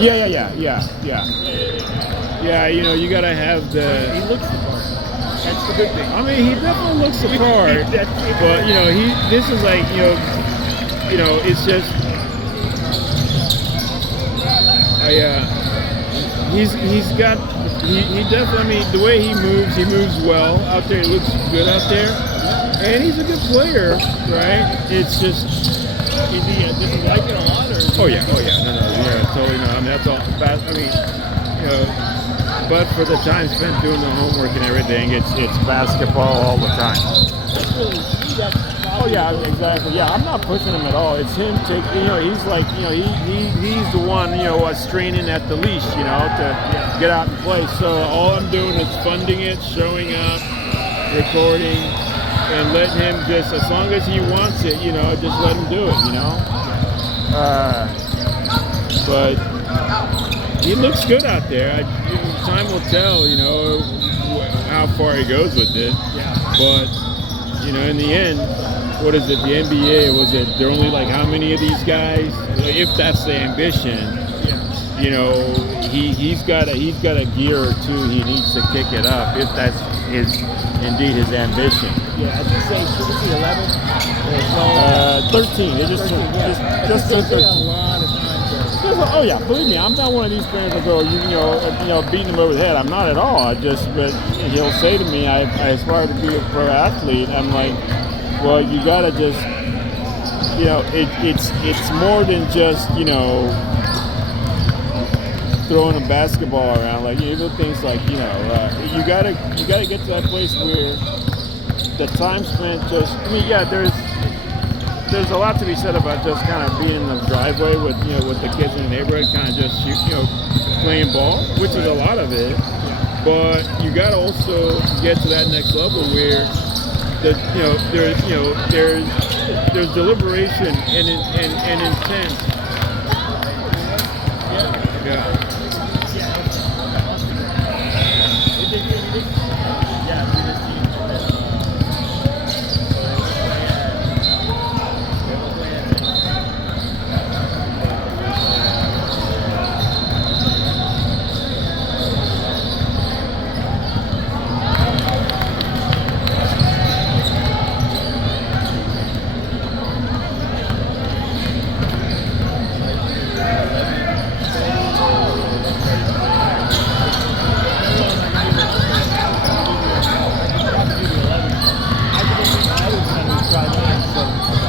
Yeah, you know, you gotta have the. He looks the part. That's the good thing. I mean, he definitely looks the part, but you know, this is like, you know, it's just. He's got. He definitely. I mean, the way he moves well out there. He looks good out there, and he's a good player, right? It's just. Does he like it a lot, or? Oh yeah, totally no. I mean, that's all. I mean, you know, but for the time spent doing the homework and everything, it's basketball all the time. That's really Oh yeah, exactly. Yeah, I'm not pushing him at all. It's him taking. You know, he's like, you know, he's the one, you know, straining at the leash, you know, to get out and play. So all I'm doing is funding it, showing up, recording, and letting him just, as long as he wants it, you know, just let him do it, you know. But he looks good out there. Time will tell, you know, how far he goes with it. But, you know, in the end, what is it, the NBA, was it, there are only like how many of these guys? If that's the ambition, you know, he's got a gear or two he needs to kick it up, if that's indeed his ambition. Yeah, as you say, should it be 11 or 13. They just turned 13. A lot of times. Oh yeah, believe me, I'm not one of these fans that go, you know, beating him over the head. I'm not at all. But he'll say to me, I aspire to be a pro athlete. I'm like, well, you gotta just, you know, it's more than just, you know, throwing a basketball around. Like, you know, things like, you know, you gotta get to that place where the time spent just. I mean, yeah, there's a lot to be said about just kind of being in the driveway with, you know, with the kids in the neighborhood, kind of just, you know, playing ball, which is a lot of it. But you got to also get to that next level where there's deliberation and intent. Yeah.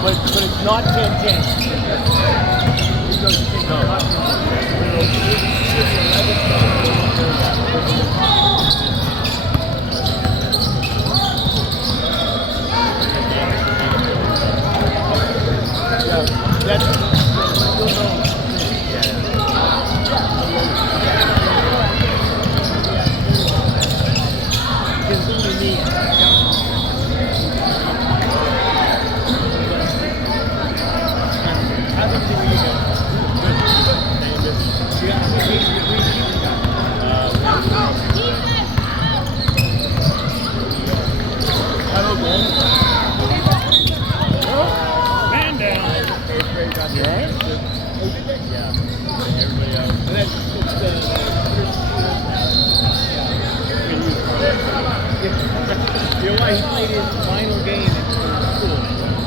But it's not 10-10. He played his final game in school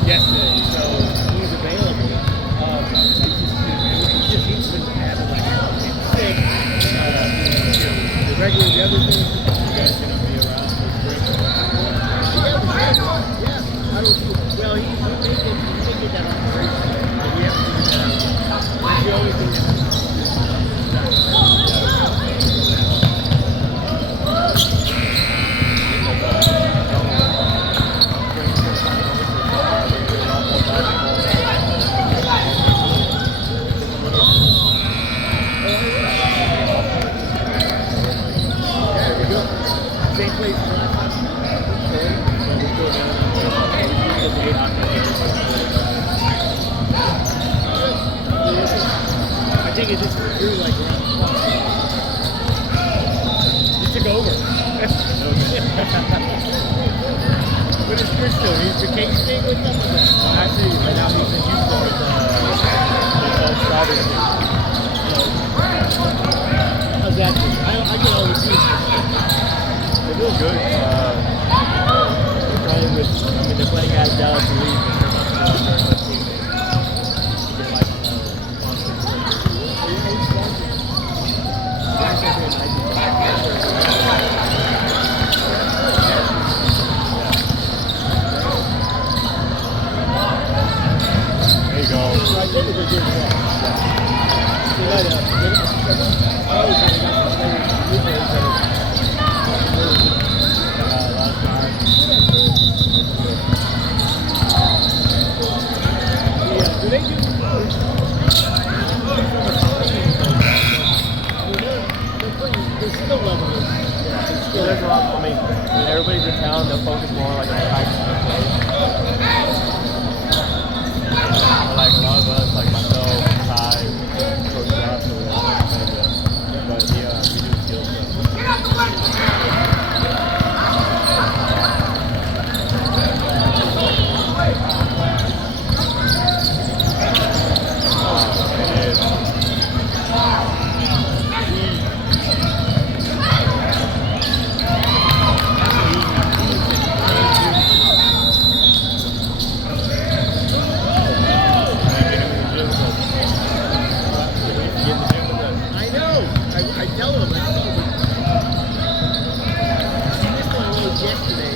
yesterday, so he's available. He's been having like sick. The regular, the other thing, you guys gonna be around for spring. Yeah. I don't see. Well, he may get that operation, but we have to figure that out. That's the only thing that. I think it just grew like around the clock. He took over. What is Crystal? He's the King staying with them? Actually, right now he's in Houston with the Strawberry. Do they do? The skill level is. Yeah, there's a lot. I mean, when everybody's in town, they'll focus more like on practice and play. Like a lot of us, like myself, Ty, Coach Ross, or whatever. But yeah, we do skill stuff. I know. I tell them. He missed my load yesterday.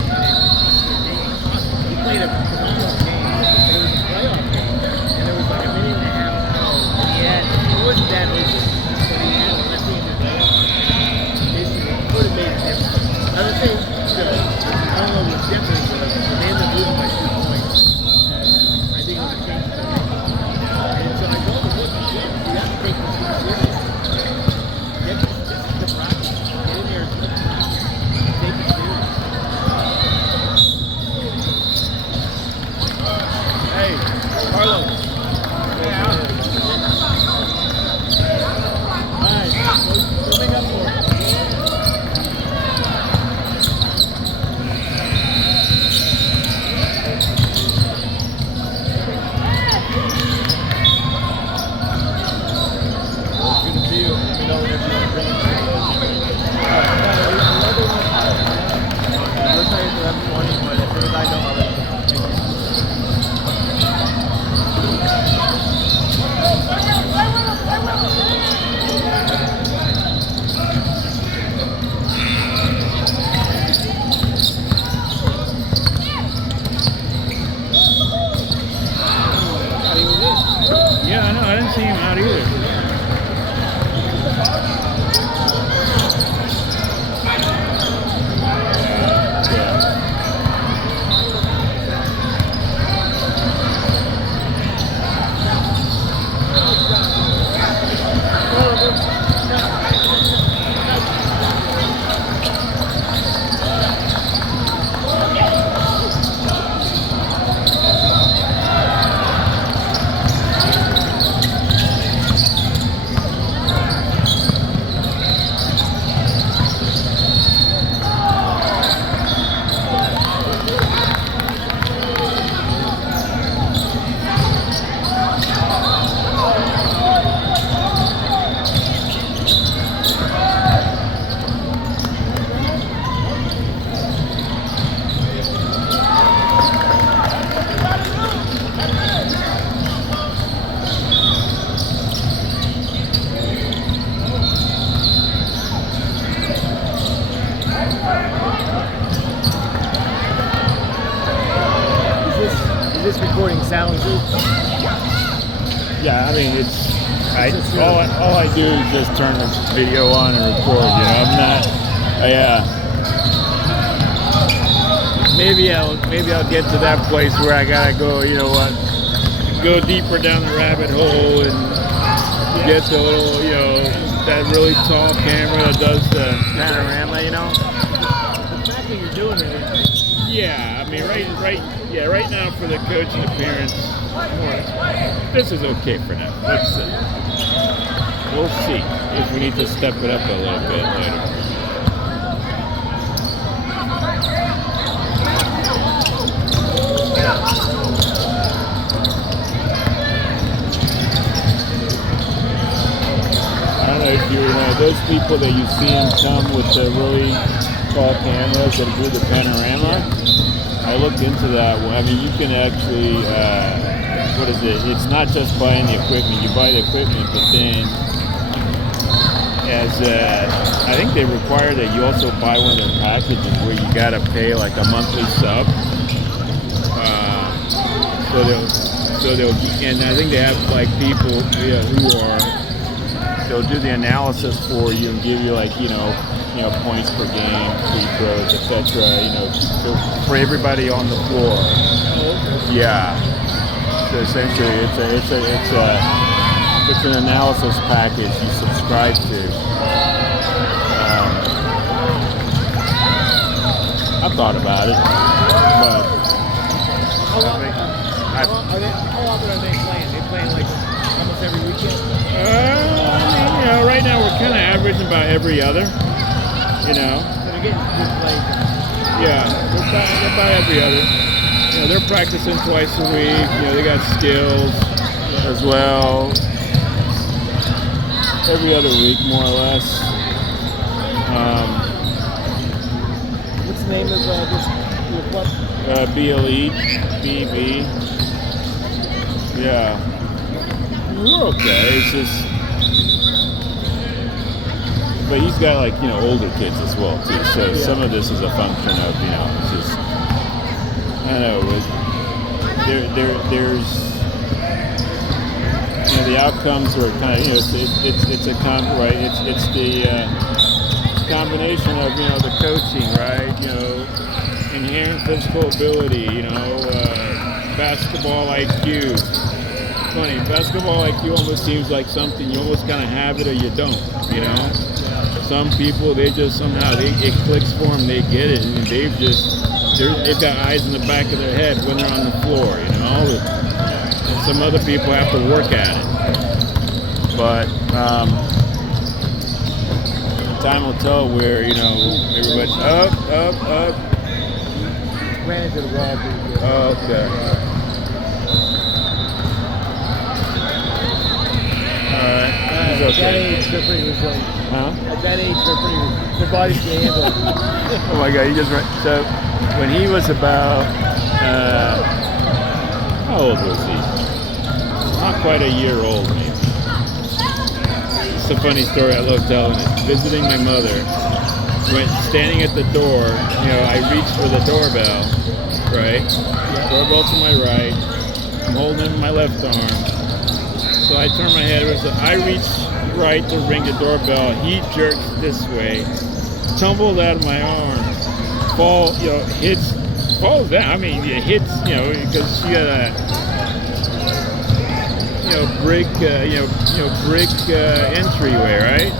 He played a phenomenal game. It was a playoff game, and there was like a minute and a half out. And he had, it wasn't that open, but he had left-handed layup. Basically, it would have made a difference. I don't think good. I don't know if it's definitely good. But they ended up losing by 2 points. And I think it was a change of direction. And so I told him, look, you have to take this seriously. This is the practice. Get in there and take it serious. Hey, Carlos. Alright, go make up for it. Well, it's good to see you. Let me know whenever you want to bring it. We'll tell you it's 11:20, but as soon as I know, I'll let you know. Yeah, I know. I didn't see him out either. Is this recording sound too? Yeah, I mean, all I do is just turn the video on and record. You know, I'm not. Maybe I'll get to that place where I gotta go. You know what? Go deeper down the rabbit hole and get the little, that really tall camera that does the panorama. You know. The fact that you're doing it. Yeah, I mean, right now for the coaching appearance, this is okay for now. We'll see if we need to step it up a little bit later. I don't know if you're those people that you see them come with the really tall cameras that do the panorama. I looked into that. I mean, you can actually, what is it? It's not just buying the equipment. You buy the equipment, but then I think they require that you also buy one of their packages where you gotta pay like a monthly sub. And I think they have like people who are, so it'll do the analysis for you and give you like points per game, free throws, etc. So for everybody on the floor. Yeah. So essentially, it's an analysis package you subscribe to. I've thought about it, but How often are they playing? They playing like almost every weekend? Right now we're kind of averaging about every other. So they're getting good play. Yeah, they're about every other. They're practicing twice a week. They got skills as well. Every other week, more or less. What's the name of your club? BLE, BB. Yeah. We're okay. It's just, but he's got like older kids as well too. So some of this is a function of it's just I don't know. There's the outcomes are kind of it's the combination of the coaching, right? Inherent physical ability, basketball IQ. Funny, basketball IQ almost seems like something you almost kind of have it or you don't, Some people, they just somehow, it clicks for them, they get it, and they've got eyes in the back of their head when they're on the floor, And some other people have to work at it. But time will tell where, everybody's up. Ran into the wall pretty good. Okay. Alright. He's At that okay. age, they're pretty resilient. Huh? At that age, their bodies can handle it. Oh my God, so when he was about, how old was he? Not quite a year old, maybe. It's a funny story, I love telling it. Visiting my mother, standing at the door, I reached for the doorbell, right? Doorbell to my right, I'm holding it in my left arm. So I turn my head, I reach right to ring the doorbell, he jerks this way, tumbles out of my arms, falls down. I mean, it hits, because she got a, brick entryway, right?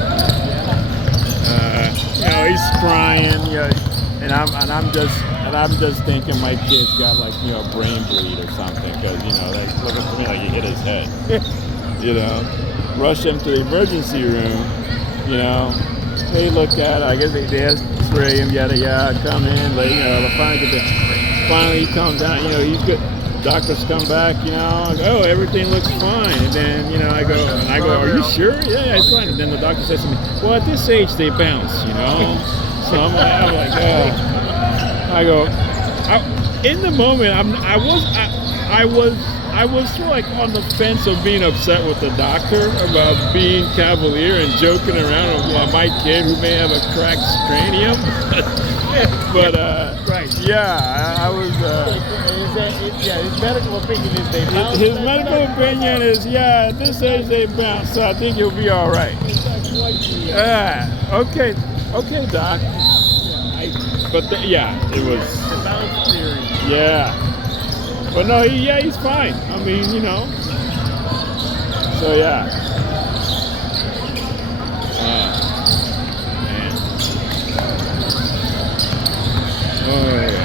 He's crying, and I'm just thinking my kid's got like a brain bleed or something, because they look at me like he hit his head. Rush him to the emergency room. They look at it. I guess they X-ray him, yada, come in. But finally he comes down. He's good. Doctors come back. Oh, everything looks fine. And then I go, are you sure? Yeah, it's fine. And then the doctor says to me, well, at this age they bounce. So I'm like, oh. I go, in the moment, I was sort of like on the fence of being upset with the doctor about being cavalier and joking around with my kid who may have a cracked cranium. But right. Yeah, I was. His medical opinion is they bounce. His medical opinion is at this age they bounce, so I think he'll be all right. Okay, doc. But it was. The bounce theory. Yeah. But no, he's fine. I mean, So yeah. Man. Oh yeah.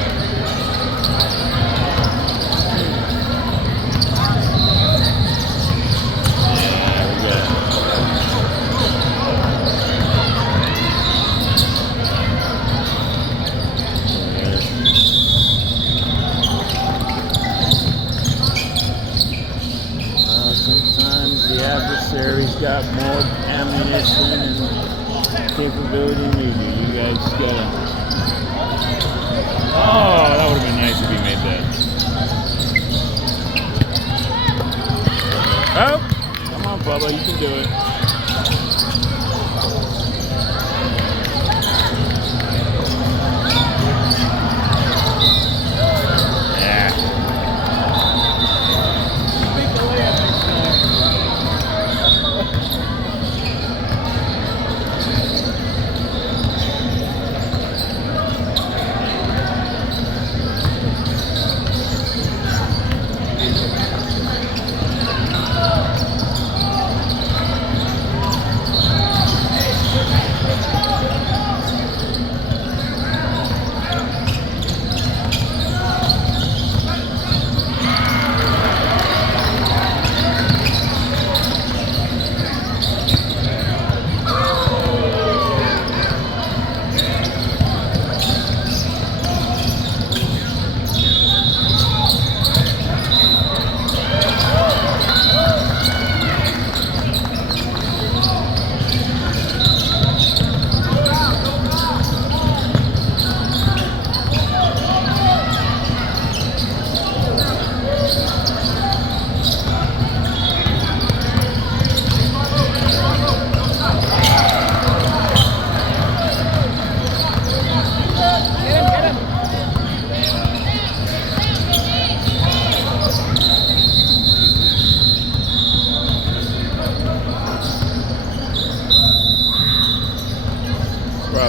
Adversary's got more ammunition and capability than you do. You guys gotta. Oh, that would have been nice if he made that. Oh, come on, Bubba, you can do it.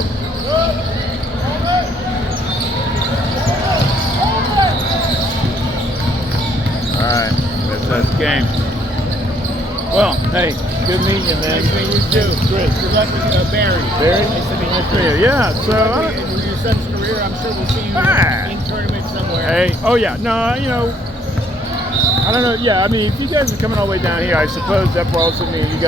problem. All right, that's the game. Well, hey, good meeting you, man. Nice to meet you too. Chris. Good luck with Barry. Barry? Nice to meet Nice you. to meet you. Yeah, so With your son's career, I'm sure we'll see you in tournaments somewhere. hey, oh yeah, no, you know, I don't know. Yeah, I mean, if you guys are coming all the way down here, I suppose that probably means you guys.